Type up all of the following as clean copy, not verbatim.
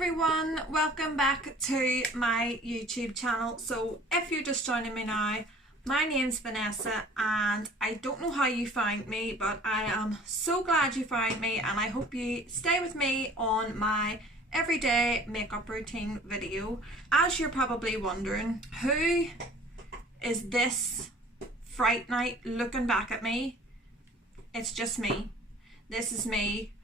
everyone, welcome back to my YouTube channel. So if you're just joining me now, my name's Vanessa and I don't know how you found me, but I am so glad you found me and I hope you stay with me on my everyday makeup routine video. As you're probably wondering, who is this fright night looking back at me? It's just me. This is me,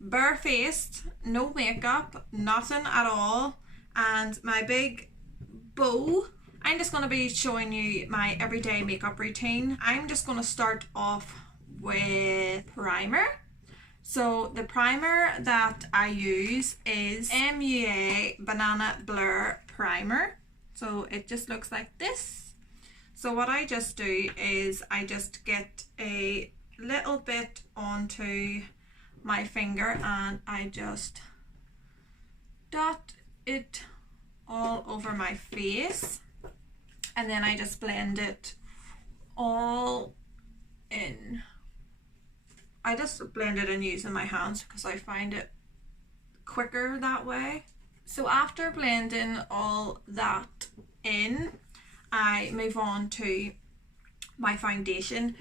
barefaced, no makeup, nothing at all, and my big bow. I'm just going to be showing you my everyday makeup routine. I'm just going to start off with primer. So the primer that I use is MUA Banana Blur Primer. So it just looks like this. So what I just do is I just get a little bit onto my finger and I just dot it all over my face, and then I just blend it all in. I just blend it in using my hands because I find it quicker that way. So after blending all that in, I move on to my foundation.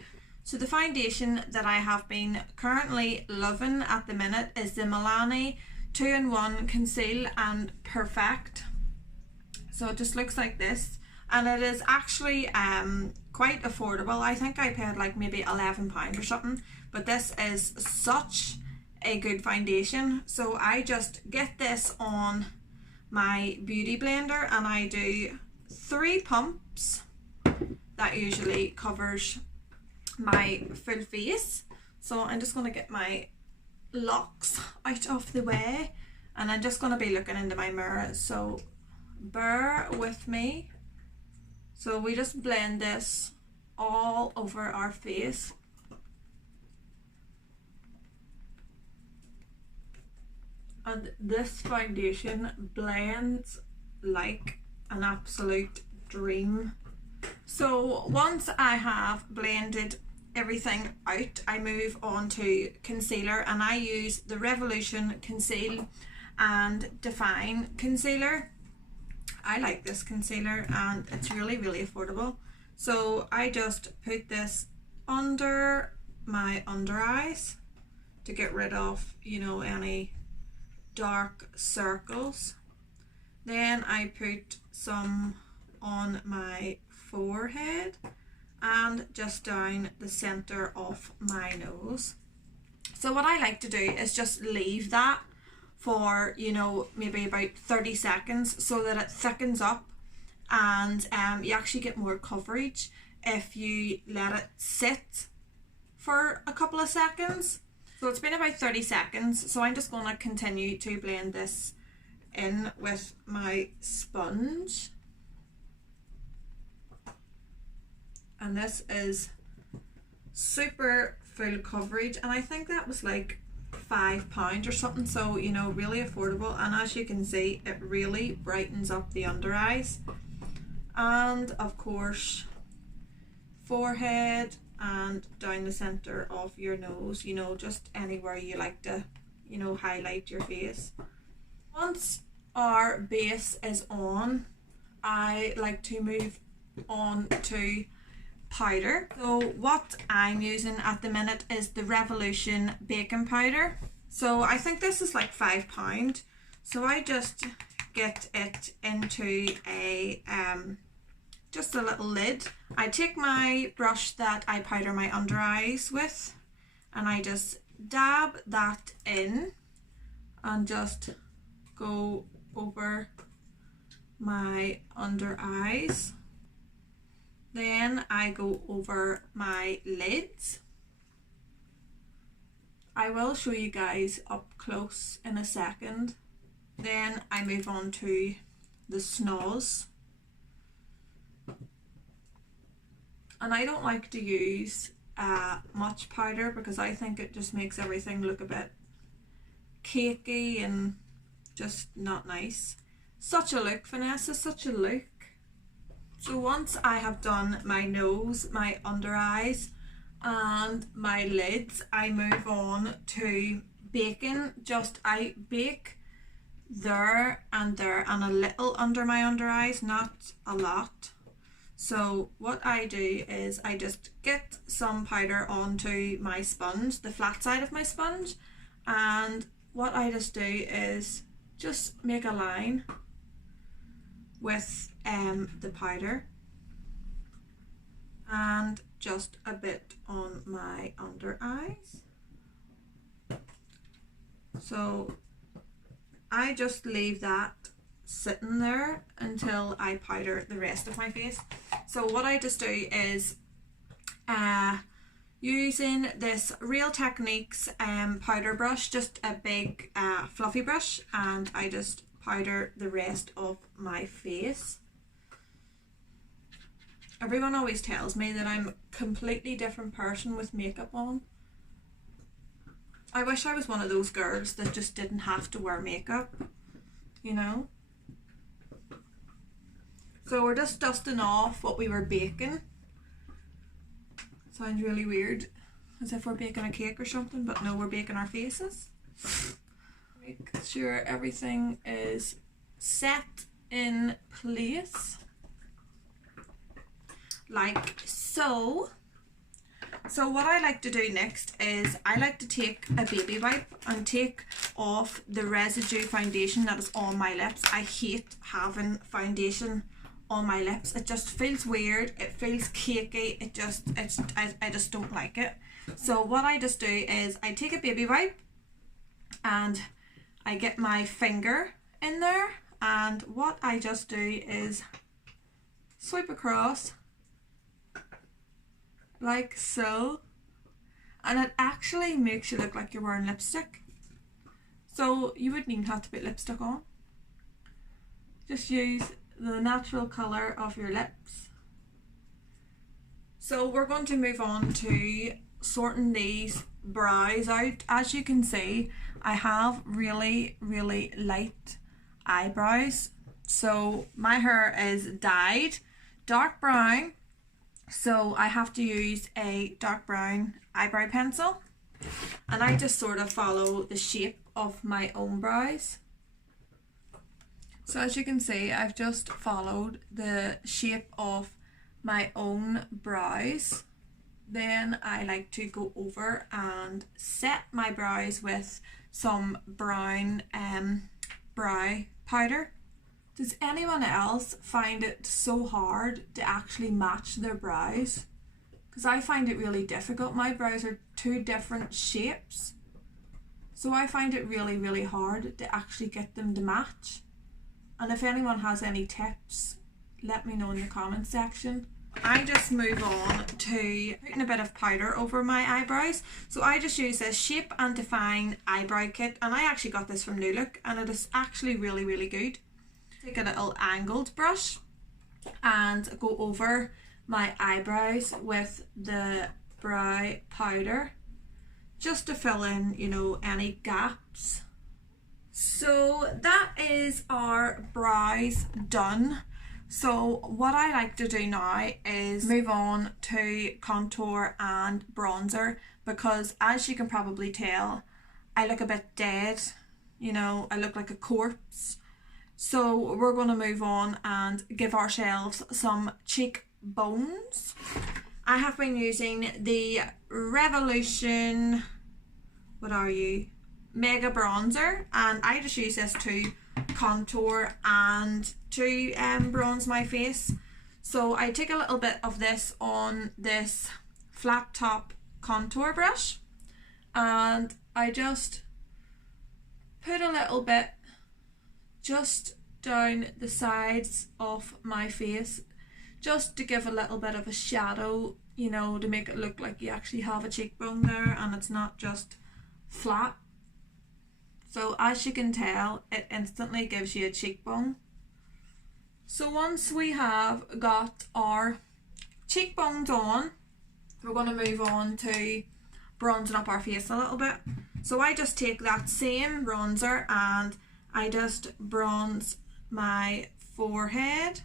So the foundation that I have been currently loving at the minute is the Melani 2-in-1 Conceal and Perfect. So it just looks like this, and it is actually quite affordable. I think I paid like maybe £11 or something, but this is such a good foundation. So I just get this on my beauty blender and I do 3 pumps. That usually covers my full face. So I'm just going to get my locks out of the way and I'm just going to be looking into my mirror, so bear with me. So we just blend this all over our face. And this foundation blends like an absolute dream. So once I have blended everything out, I move on to concealer, and I use the Revolution Conceal and Define concealer. I like this concealer and it's really affordable. So I just put this under my under eyes to get rid of, you know, any dark circles. Then I put some on my forehead and just down the center of my nose. So what I like to do is just leave that for, you know, maybe about 30 seconds so that it thickens up, and you actually get more coverage if you let it sit for a couple of seconds. So it's been about 30 seconds, so I'm just going to continue to blend this in with my sponge. And this is super full coverage, and I think that was like £5 or something, so you know, really affordable. And as you can see, it really brightens up the under eyes, and of course forehead and down the center of your nose, you know, just anywhere you like to, you know, highlight your face. Once our base is on, I like to move on to powder. So what I'm using at the minute is the Revolution baking powder. So I think this is like £5. So I just get it into a just a little lid. I take my brush that I powder my under eyes with and I just dab that in and just go over my under eyes. Then I go over my lids. I will show you guys up close in a second. Then I move on to the snoz. And I don't like to use much powder because I think it just makes everything look a bit cakey and just not nice. Such a look, Vanessa, such a look. So once I have done my nose, my under eyes and my lids, I move on to baking. I bake there and there and a little under my under eyes, not a lot. So what I do is I just get some powder onto my sponge, the flat side of my sponge, and what I just do is just make a line with the powder and just a bit on my under eyes. So I just leave that sitting there until I powder the rest of my face. So what I just do is using this Real Techniques powder brush, just a big fluffy brush, and I just powder the rest of my face. Everyone always tells me that I'm a completely different person with makeup on. I wish I was one of those girls that just didn't have to wear makeup, you know. So we're just dusting off what we were baking. Sounds really weird, as if we're baking a cake or something, but no, we're baking our faces. Make sure everything is set in place, like so. So what I like to do next is I like to take a baby wipe and take off the residue foundation that is on my lips. I hate having foundation on my lips. It just feels weird, it feels cakey, I just don't like it. So what I just do is I take a baby wipe and I get my finger in there, and what I just do is swipe across like so, and it actually makes you look like you're wearing lipstick. So you wouldn't even have to put lipstick on. Just use the natural colour of your lips. So we're going to move on to sorting these brows out. As you can see, I have really light eyebrows. So my hair is dyed dark brown, so I have to use a dark brown eyebrow pencil, and I just sort of follow the shape of my own brows. So as you can see, I've just followed the shape of my own brows. Then I like to go over and set my brows with some brown brow powder. Does anyone else find it so hard to actually match their brows? Because I find it really difficult. My brows are two different shapes, so I find it really hard to actually get them to match. And if anyone has any tips, let me know in the comment section. I just move on to putting a bit of powder over my eyebrows. So I just use this Shape and Define eyebrow kit, and I actually got this from New Look, and it is actually really good. Take a little angled brush and go over my eyebrows with the brow powder, just to fill in, you know, any gaps. So that is our brows done. So what I like to do now is move on to contour and bronzer, because as you can probably tell, I look a bit dead, you know, I look like a corpse. So we're going to move on and give ourselves some cheekbones. I have been using the Revolution, Mega Bronzer, and I just use this to contour and to bronze my face. So I take a little bit of this on this flat top contour brush, and I just put a little bit just down the sides of my face, just to give a little bit of a shadow, you know, to make it look like you actually have a cheekbone there and it's not just flat. So as you can tell, it instantly gives you a cheekbone. So once we have got our cheekbones on, we're going to move on to bronzing up our face a little bit. So I just take that same bronzer and I just bronze my forehead,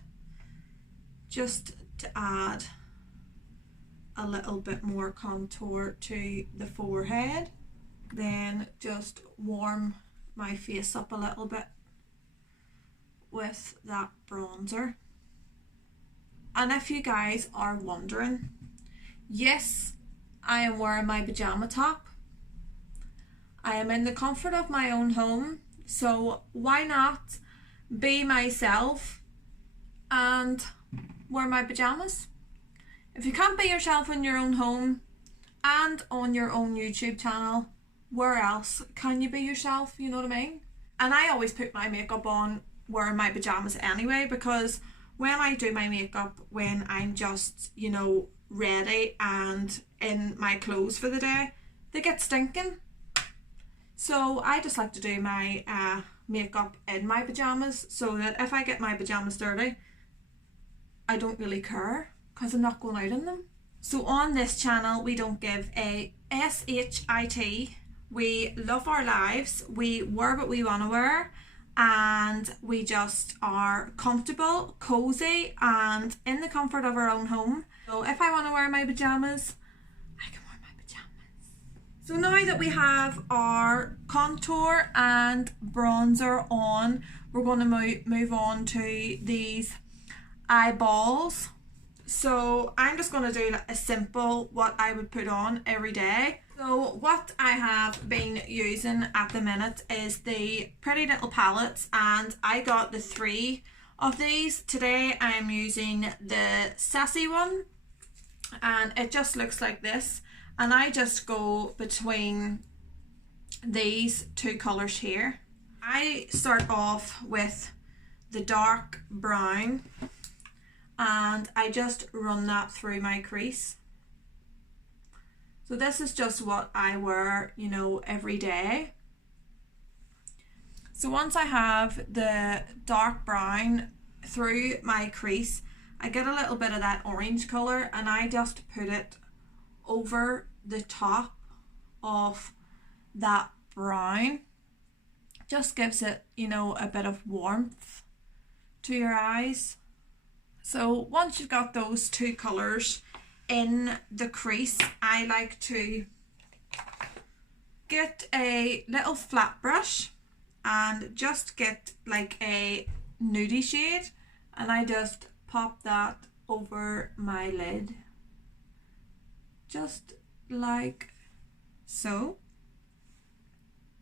just to add a little bit more contour to the forehead. Then just warm my face up a little bit. with that bronzer. And if you guys are wondering, yes, I am wearing my pajama top. I am in the comfort of my own home, so why not be myself and wear my pajamas? If you can't be yourself in your own home and on your own YouTube channel, where else can you be yourself? You know what I mean? And I always put my makeup on wearing my pajamas anyway, because when I do my makeup, when I'm just, you know, ready and in my clothes for the day, they get stinking. So I just like to do my makeup in my pajamas, so that if I get my pajamas dirty, I don't really care, because I'm not going out in them. So on this channel, we don't give a shit. We love our lives, we wear what we want to wear, and we just are comfortable, cozy, and in the comfort of our own home. So if I want to wear my pajamas, I can wear my pajamas. So now that we have our contour and bronzer on, we're going to move on to these eyeballs. So I'm just going to do a simple what I would put on every day. So what I have been using at the minute is the Pretty Little palettes, and I got the 3 of these. Today I am using the Sassy one, and it just looks like this, and I just go between these 2 colours here. I start off with the dark brown, and I just run that through my crease. So this is just what I wear, you know, every day. So once I have the dark brown through my crease, I get a little bit of that orange colour, and I just put it over the top of that brown. Just gives it, you know, a bit of warmth to your eyes. So once you've got those 2 colours in the crease, I like to get a little flat brush and just get like a nudie shade, and I just pop that over my lid, just like so.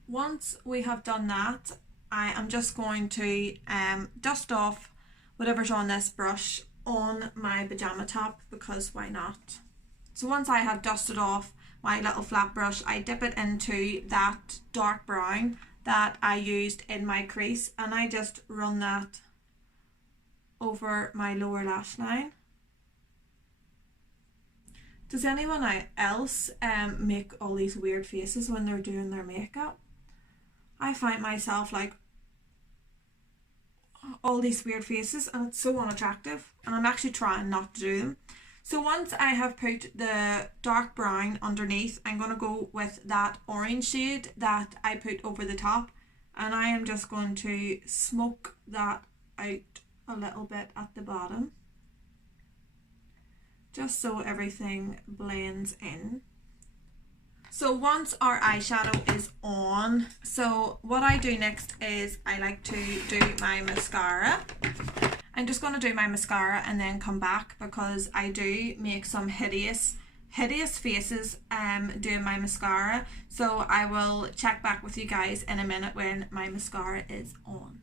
Once we have done that, I am just going to dust off whatever's on this brush on my pajama top, because why not? So once I have dusted off my little flat brush, I dip it into that dark brown that I used in my crease, and I just run that over my lower lash line. Does anyone else make all these weird faces when they're doing their makeup? I find myself like all these weird faces, and it's so unattractive, and I'm actually trying not to do them. So once I have put the dark brown underneath, I'm going to go with that orange shade that I put over the top, and I am just going to smoke that out a little bit at the bottom, just so everything blends in. So once our eyeshadow is on, so what I do next is I like to do my mascara. I'm just going to do my mascara and then come back, because I do make some hideous faces doing my mascara. So I will check back with you guys in a minute when my mascara is on.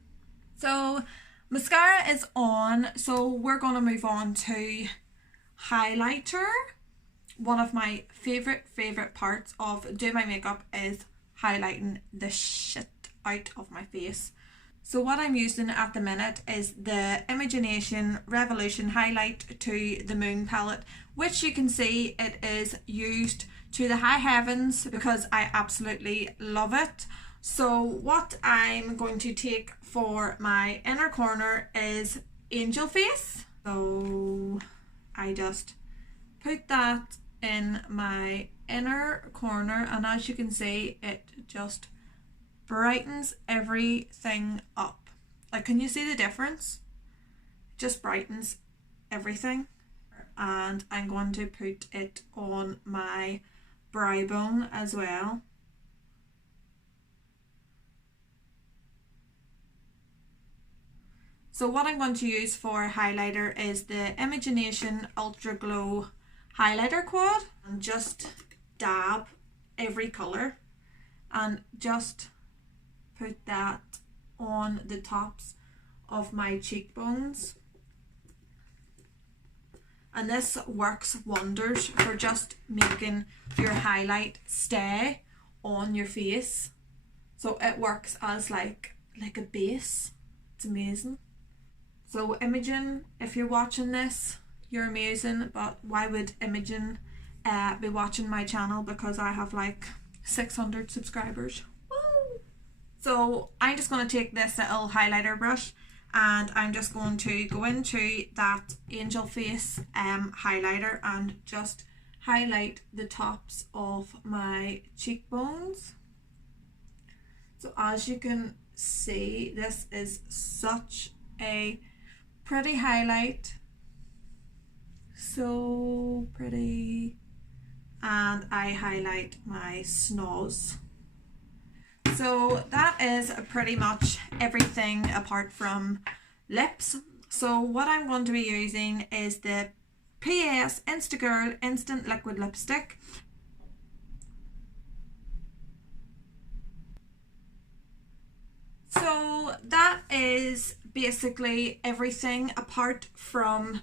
So mascara is on, so we're going to move on to highlighter. One of my favourite parts of doing my makeup is highlighting the shit out of my face. So what I'm using at the minute is the Imogenation Revolution Highlight to the Moon palette, which you can see it is used to the high heavens, because I absolutely love it. So what I'm going to take for my inner corner is Angel Face. So I just put that in my inner corner, and as you can see, it just brightens everything up. Like, can you see the difference? It just brightens everything. And I'm going to put it on my brow bone as well. So what I'm going to use for highlighter is the Imogenation Ultra Glow Highlighter Quad, and just dab every colour and just put that on the tops of my cheekbones. And this works wonders for just making your highlight stay on your face. So it works as like a base. It's amazing. So Imogen, if you're watching this, you're amazing, but why would Imogen be watching my channel? Because I have like 600 subscribers. Woo! So I'm just going to take this little highlighter brush and I'm just going to go into that angel face highlighter and just highlight the tops of my cheekbones. So as you can see, this is such a pretty highlight, so pretty. And I highlight my snoz. So that is pretty much everything apart from lips. So what I'm going to be using is the PS Instagirl Instant Liquid Lipstick. So that is basically everything apart from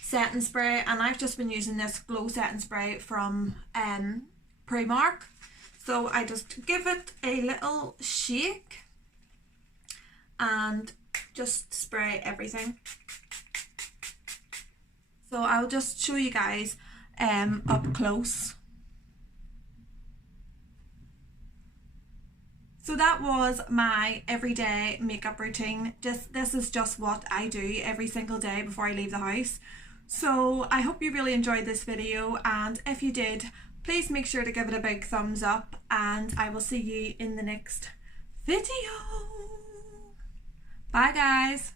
setting spray, and I've just been using this glow setting spray from Primark. So I just give it a little shake and just spray everything. So I'll just show you guys up close. So that was my everyday makeup routine. This is just what I do every single day before I leave the house. So I hope you really enjoyed this video, and if you did, please make sure to give it a big thumbs up, and I will see you in the next video. Bye guys.